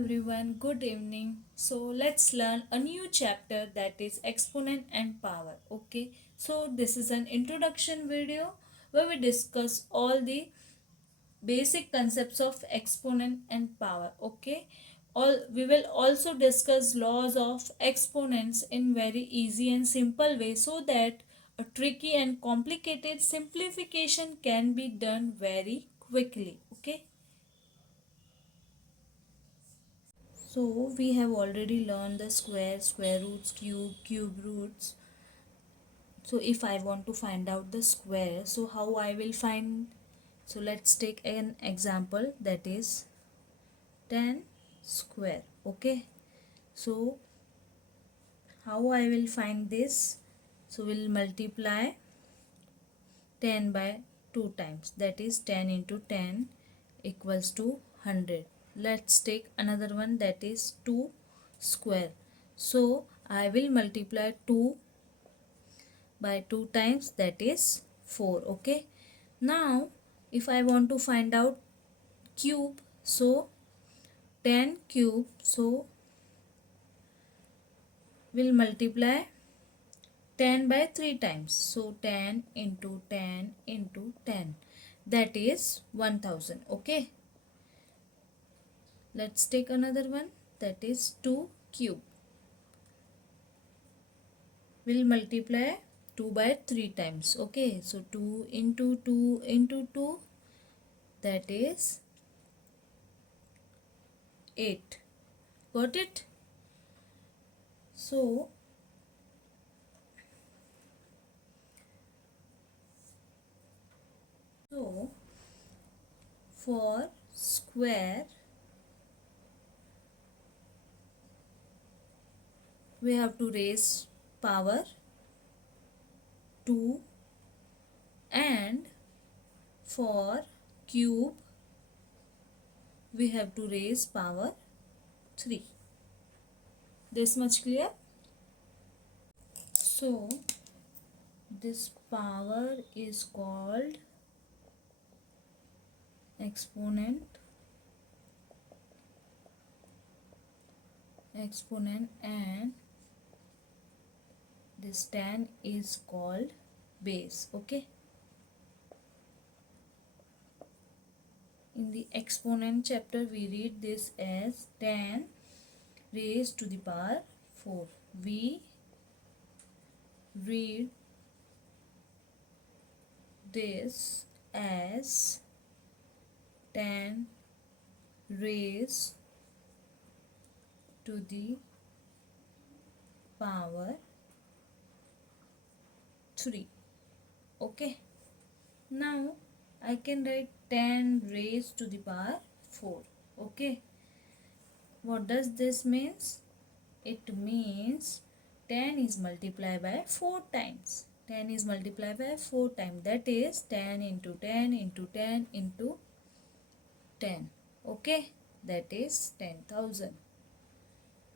everyone, good evening. So let's learn a new chapter that is exponent and power. Okay, so this is an introduction video where we discuss all the basic concepts of exponent and power. Okay, all we will also discuss laws of exponents in very easy and simple way so that a tricky and complicated simplification can be done very quickly. Okay. So we have already learned the square, square roots, cube roots. So if I want to find out the square, so how I will find? So let's take an example, that is 10 square. Okay. So how I will find this? So we'll multiply 10 by 2 times, that is 10 into 10 equals to 100. Let's take another one, that is 2 square. So I will multiply 2 by 2 times, that is 4. Okay. Now if I want to find out cube, so 10 cube, so we'll multiply 10 by 3 times. So 10 into 10 into 10, that is 1000. Okay. Let's take another one, that is 2 cube. We'll multiply 2 by 3 times. Okay. So 2 into 2 into 2, that is 8. Got it? So for square we have to raise power 2, and for cube we have to raise power 3. This much clear? So this power is called exponent, and this 10 is called base. Okay. In the exponent chapter we read this as 10 raised to the power 4. We read this as 10 raised to the power 3. Okay. Now I can write 10 raised to the power 4. Okay. What does this means? It means 10 is multiplied by 4 times. 10 is multiplied by 4 times. That is 10 into 10 into 10 into 10. Okay. That is 10,000.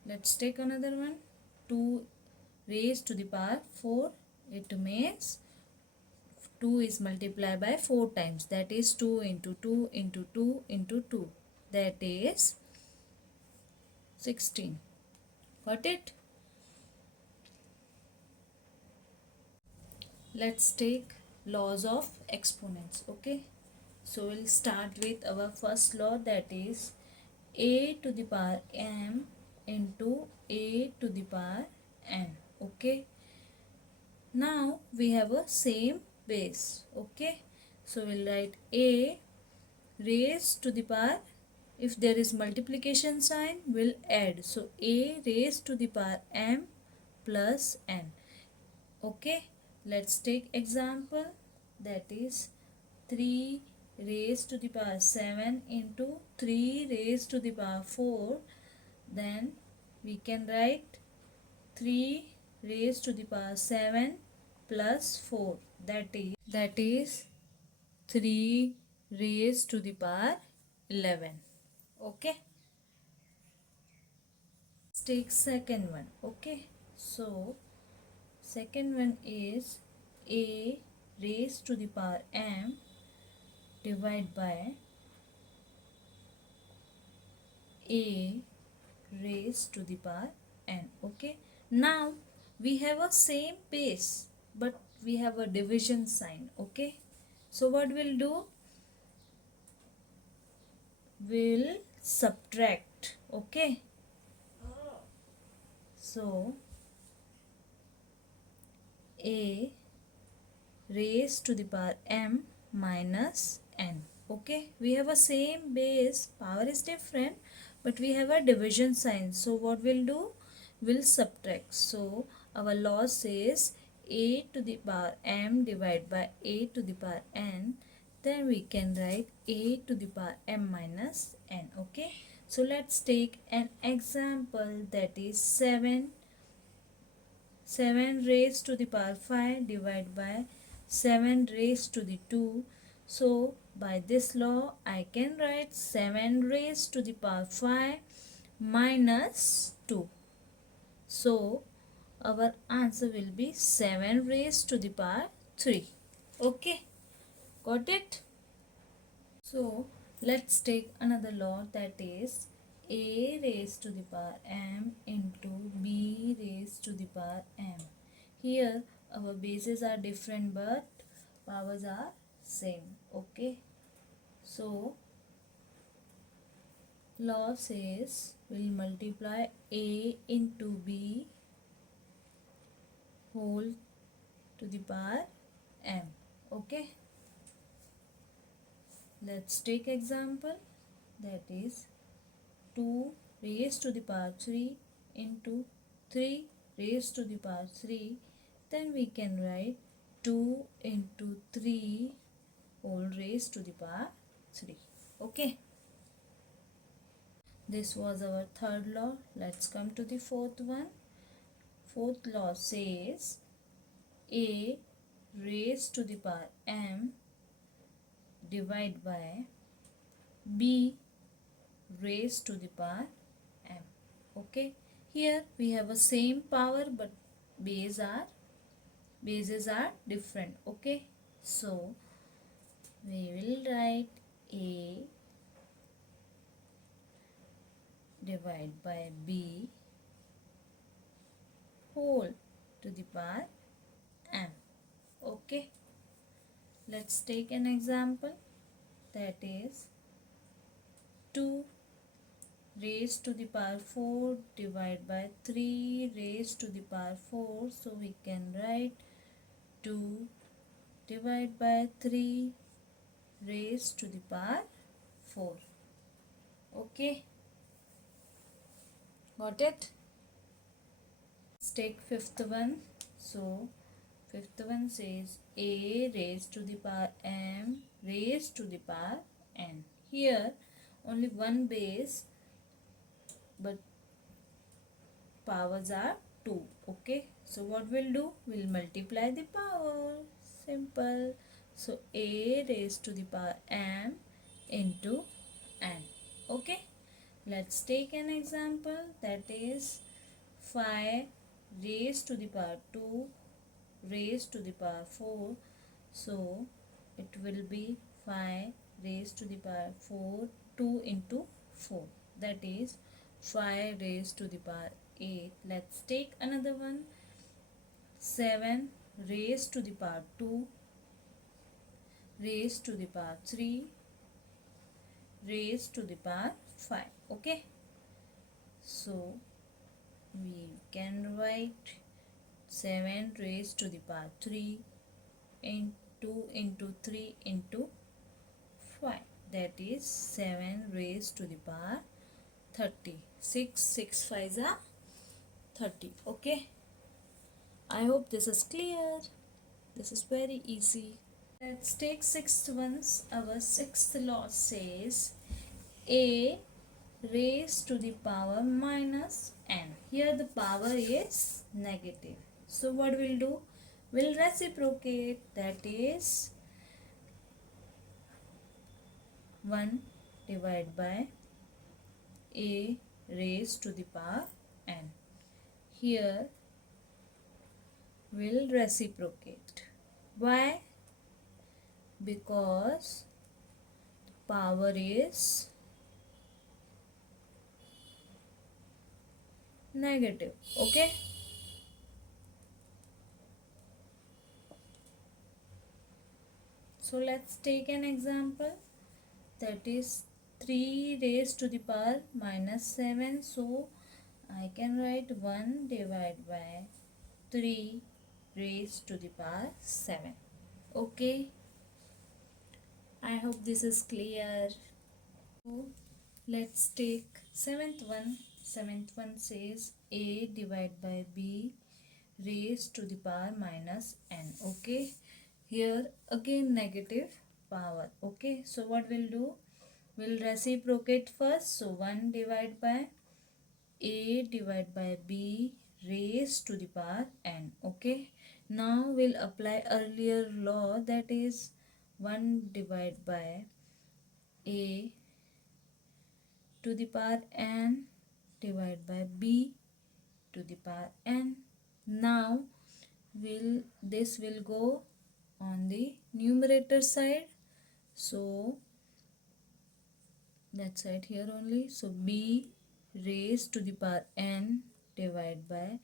Let's take another one. 2 raised to the power 4. It means 2 is multiplied by 4 times. That is 2 into 2 into 2 into 2. That is 16. Got it? Let's take laws of exponents. Okay. So we'll start with our first law, that is a to the power m into a to the power n. Okay. Now we have a same base. Okay. So we'll write a raised to the power, if there is multiplication sign we'll add. So a raised to the power m plus n. Okay. Let's take example, that is 3 raised to the power 7 into 3 raised to the power 4. Then we can write 3 raised to the power 7 plus 4, that is 3 raised to the power 11. Okay. Let's take second one. Okay. So second one is a raised to the power m divided by a raised to the power n. Okay. Now we have a same base, but we have a division sign. Okay. So what we'll do? We'll subtract. Okay. So a raised to the power m minus n. Okay, we have a same base, power is different, but we have a division sign. So what we'll do? We'll subtract. So our law says a to the power m divided by a to the power n. Then we can write a to the power m minus n. Okay, so let's take an example, that is 7 raised to the power 5 divided by 7 raised to the 2. So by this law I can write 7 raised to the power 5 minus 2. So our answer will be 7 raised to the power 3. Okay, got it? So let's take another law, that is a raised to the power m into b raised to the power m. Here our bases are different but powers are same. Okay, so law says we'll multiply a into b whole to the power m. Okay, let's take example, that is 2 raised to the power 3 into 3 raised to the power 3. Then we can write 2 into 3 whole raised to the power 3. Okay, this was our third law. Let's come to the fourth one. Fourth law says a raised to the power m divided by b raised to the power m. Okay, here we have a same power but bases are different. Okay, so we will write a divided by b whole to the power m. Okay, let's take an example, that is 2 raised to the power 4 divided by 3 raised to the power 4. So we can write 2 divided by 3 raised to the power 4. Okay, got it? Let's take fifth one. So fifth one says a raised to the power m raised to the power n. Here only one base but powers are 2. Okay, so what we'll do? We'll multiply the power. Simple. So a raised to the power m into n. Okay, let's take an example, that is 5 raised to the power 2 raised to the power 4. So it will be 5 raised to the power 4, 2 into 4, that is 5 raised to the power 8. Let's take another one, 7 raised to the power 2 raised to the power 3 raised to the power 5. Okay, so we can write 7 raised to the power 3 and 2 into 3 into 5, that is 7 raised to the power 30. 6 5s are 30. Okay, I hope this is clear. This is very easy. Let's take sixth ones. Our sixth law says a raised to the power minus n. Here the power is negative. So what we'll do? We'll reciprocate, that is 1 divided by a raised to the power n. Here we'll reciprocate. Why? Because power is negative. Okay. So let's take an example, that is 3 raised to the power minus 7. So I can write 1 divided by 3 raised to the power 7. Okay, I hope this is clear. So let's take seventh one. Seventh one says a divided by b raised to the power minus n. Okay, here again negative power. Okay, so what we'll do? We'll reciprocate first. So 1 divided by a divided by b raised to the power n. Okay, now we'll apply earlier law, that is 1 divided by a to the power n divided by b to the power n. Now this will go on the numerator side, so that side here only. So b raised to the power n divided by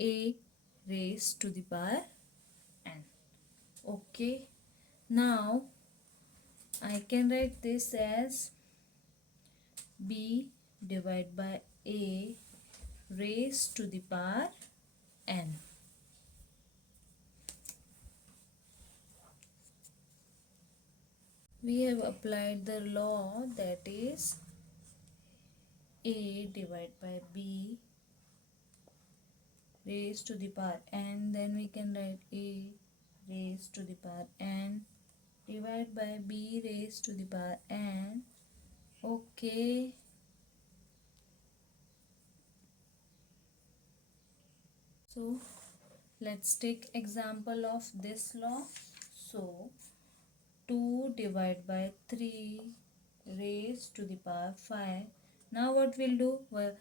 a raised to the power n. Okay, now I can write this as b divided by a raised to the power n. We have applied the law, that is a divided by b raised to the power n. Then we can write a raised to the power n divided by b raised to the power n. Okay. So let's take example of this law. So 2 divided by 3 raised to the power 5. Now what we'll do? Well,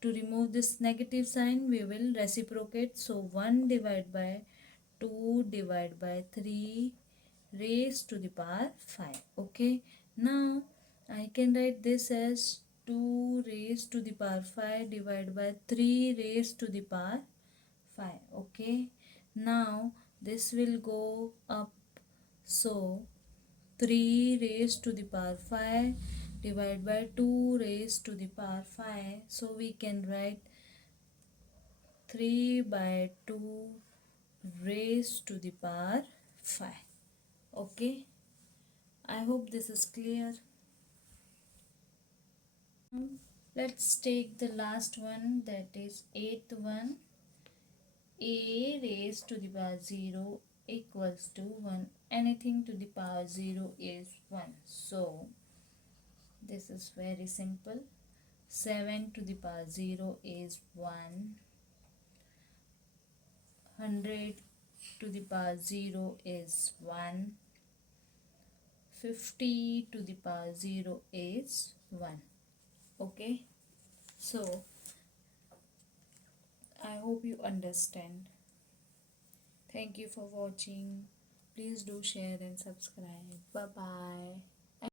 to remove this negative sign, we will reciprocate. So 1 divided by 2 divided by 3 raised to the power 5. Okay. Now I can write this as 2 raised to the power 5 divided by 3 raised to the power 5. Okay. Now this will go up. So 3 raised to the power 5 divided by 2 raised to the power 5. So we can write 3 by 2 raised to the power 5. Okay, I hope this is clear. Let's take the last one, that is 8th one. A raised to the power 0 equals to 1. Anything to the power 0 is 1. So this is very simple. 7 to the power 0 is 1. 100 to the power 0 is 1. 50 to the power 0 is 1. Okay, so I hope you understand. Thank you for watching. Please do share and subscribe. Bye bye.